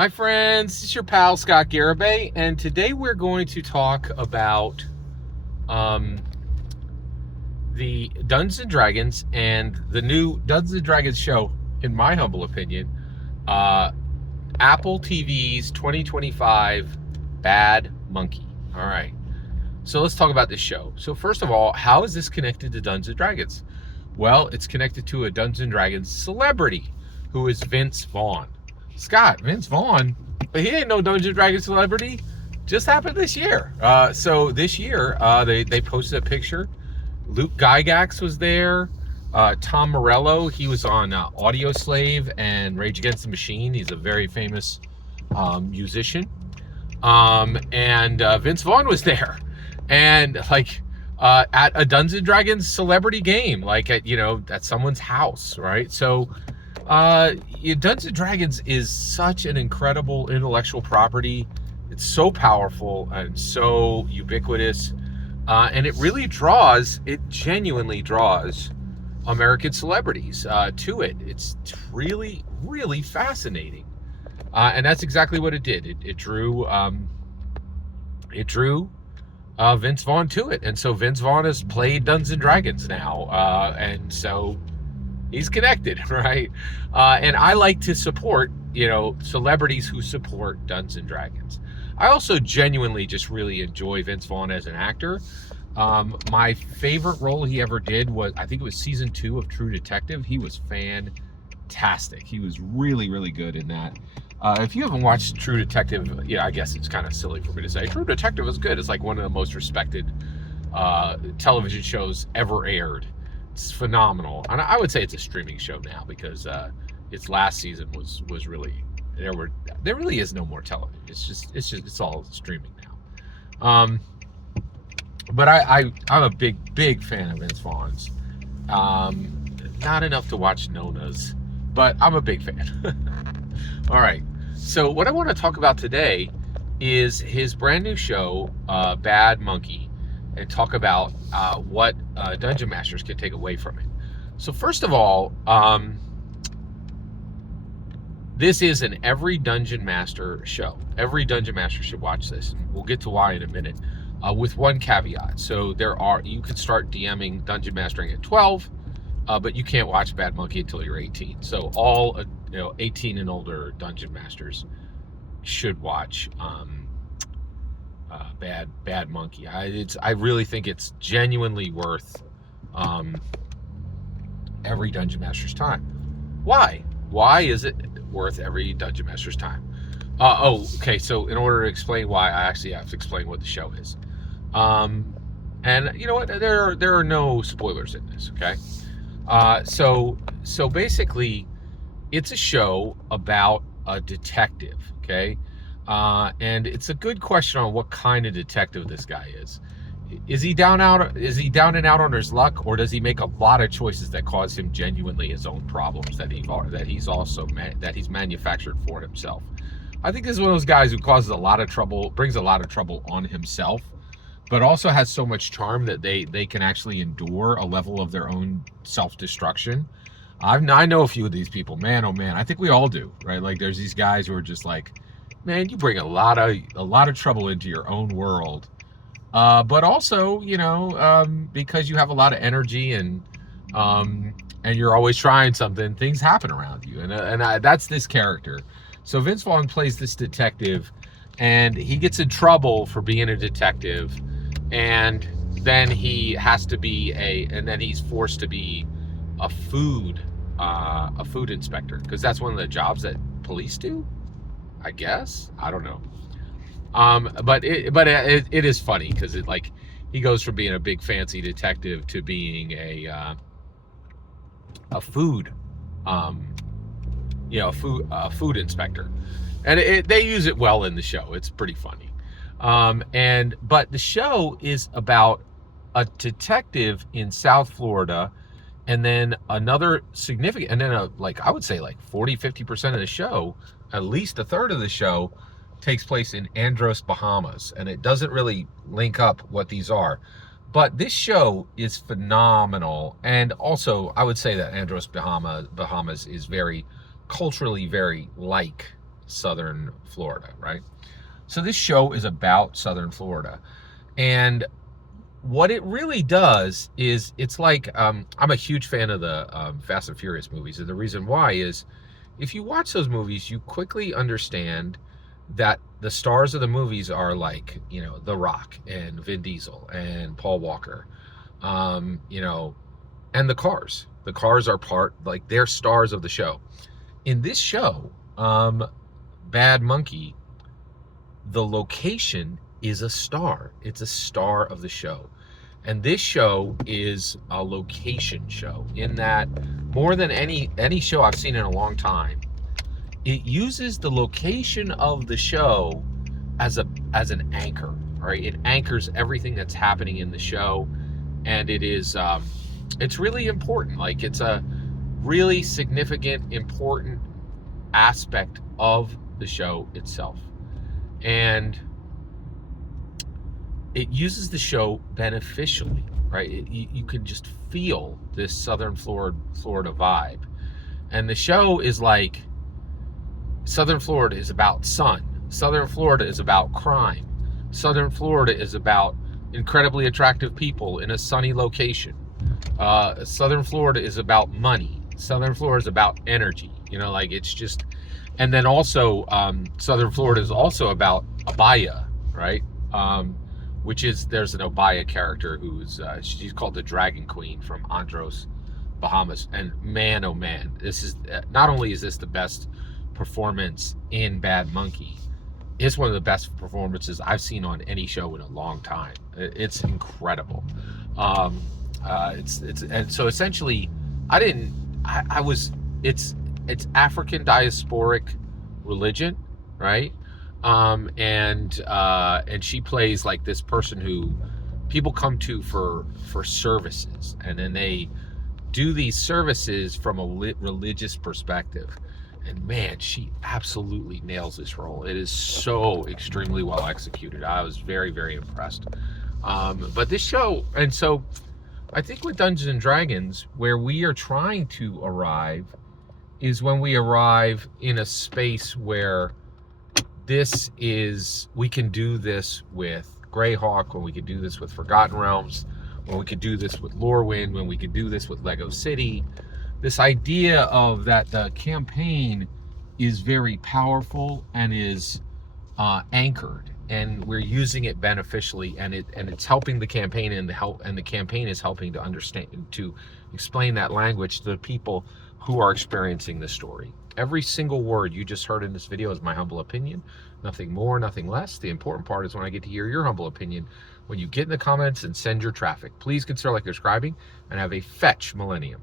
Hi friends, it's your pal Scott Garibay, and today we're going to talk about um, the Dungeons and Dragons and the new Dungeons and Dragons show, in my humble opinion, uh, Apple TV's 2025 Bad Monkey. All right, so let's talk about this show. So first of all, how is this connected to Dungeons and Dragons? Well, it's connected to a Dungeons and Dragons celebrity who is Vince Vaughn. Scott, Vince Vaughn, but he ain't no Dungeons and Dragons celebrity. Just happened this year. So this year, they posted a picture. Luke Gygax was there. Tom Morello, he was on Audio Slave and Rage Against the Machine. He's a very famous musician. And Vince Vaughn was there. And at a Dungeons and Dragons celebrity game, at someone's house, right? So Dungeons and Dragons is such an incredible intellectual property. It's so powerful and so ubiquitous, and it genuinely draws American celebrities to it. It's really, really fascinating, and that's exactly what it did. It drew Vince Vaughn to it, and so Vince Vaughn has played Dungeons and Dragons now, and so he's connected, right? And I like to support, celebrities who support Dungeons and Dragons. I also genuinely just really enjoy Vince Vaughn as an actor. My favorite role he ever did was, I think it was season 2 of True Detective. He was fantastic. He was really, really good in that. If you haven't watched True Detective, I guess it's kind of silly for me to say. True Detective is good. It's like one of the most respected television shows ever aired. It's phenomenal, and I would say it's a streaming show now because its last season was really there really is no more television. It's all streaming now. But I'm a big fan of Vince Vaughn's. Not enough to watch Nona's, but I'm a big fan. All right, so what I want to talk about today is his brand new show, Bad Monkey, and talk about what Dungeon Masters can take away from it. So first of all, this is an every Dungeon Master show. Every Dungeon Master should watch this. We'll get to why in a minute, with one caveat. So you can start DMing Dungeon Mastering at 12, but you can't watch Bad Monkey until you're 18. So all 18 and older Dungeon Masters should watch Bad Monkey. I really think it's genuinely worth every Dungeon Master's time. Why? Why is it worth every Dungeon Master's time? Okay. So in order to explain why, I actually have to explain what the show is. And you know what? There are no spoilers in this. Okay. So basically, it's a show about a detective. Okay. And it's a good question on what kind of detective this guy is. Is he down and out on his luck, or does he make a lot of choices that cause him genuinely his own problems that he's manufactured for himself? I think this is one of those guys who causes a lot of trouble, brings a lot of trouble on himself, but also has so much charm that they can actually endure a level of their own self-destruction. I know a few of these people, man, oh man. I think we all do, right? Like there's these guys who are just like, man, you bring a lot of trouble into your own world, but also, because you have a lot of energy and you're always trying something, things happen around you, and that's this character. So Vince Vaughn plays this detective, and he gets in trouble for being a detective, and then he's forced to be a food inspector, because that's one of the jobs that police do, I guess. I don't know. But it is funny because he goes from being a big fancy detective to being a food food inspector, and they use it well in the show. It's pretty funny. But the show is about a detective in South Florida, and then another significant, and then I would say 40-50% of the show, at least a third of the show, takes place in Andros, Bahamas, and it doesn't really link up what these are. But this show is phenomenal, and also I would say that Andros, Bahamas is very culturally very like Southern Florida, right? So this show is about Southern Florida. And what it really does is, it's like, I'm a huge fan of the Fast and Furious movies. And the reason why is, if you watch those movies, you quickly understand that the stars of the movies are like, The Rock and Vin Diesel and Paul Walker, and the cars. The cars are like, they're stars of the show. In this show, Bad Monkey, the location is a star. It's a star of the show. And this show is a location show, in that, more than any show I've seen in a long time, it uses the location of the show as an anchor, right? It anchors everything that's happening in the show, and it's really important. Like, it's a really significant, important aspect of the show itself. And it uses the show beneficially, right? You can just feel this Southern Florida vibe. And the show is like, Southern Florida is about sun. Southern Florida is about crime. Southern Florida is about incredibly attractive people in a sunny location. Southern Florida is about money. Southern Florida is about energy. Like, it's just... And then also, Southern Florida is also about Abaya, right? Which is, there's an Abaya character who's, she's called the Dragon Queen from Andros, Bahamas. And man, oh man, this is, not only is this the best performance in Bad Monkey, it's one of the best performances I've seen on any show in a long time. It's incredible. And so essentially, it's African diasporic religion, right? And she plays like this person who people come to for services, and then they do these services from a religious perspective. And man, she absolutely nails this role. It is so extremely well executed. I was very, very impressed. But this show, and so I think with Dungeons and Dragons, where we are trying to arrive is when we arrive in a space where we can do this with Greyhawk, when we could do this with Forgotten Realms, when we could do this with Lorwyn, when we could do this with Lego City. This idea of that the campaign is very powerful and is anchored, and we're using it beneficially, and it's helping the campaign, and the campaign is helping to understand, to explain that language to the people who are experiencing the story. Every single word you just heard in this video is my humble opinion. Nothing more, nothing less. The important part is when I get to hear your humble opinion, when you get in the comments and send your traffic. Please consider subscribing, and have a fetch millennium.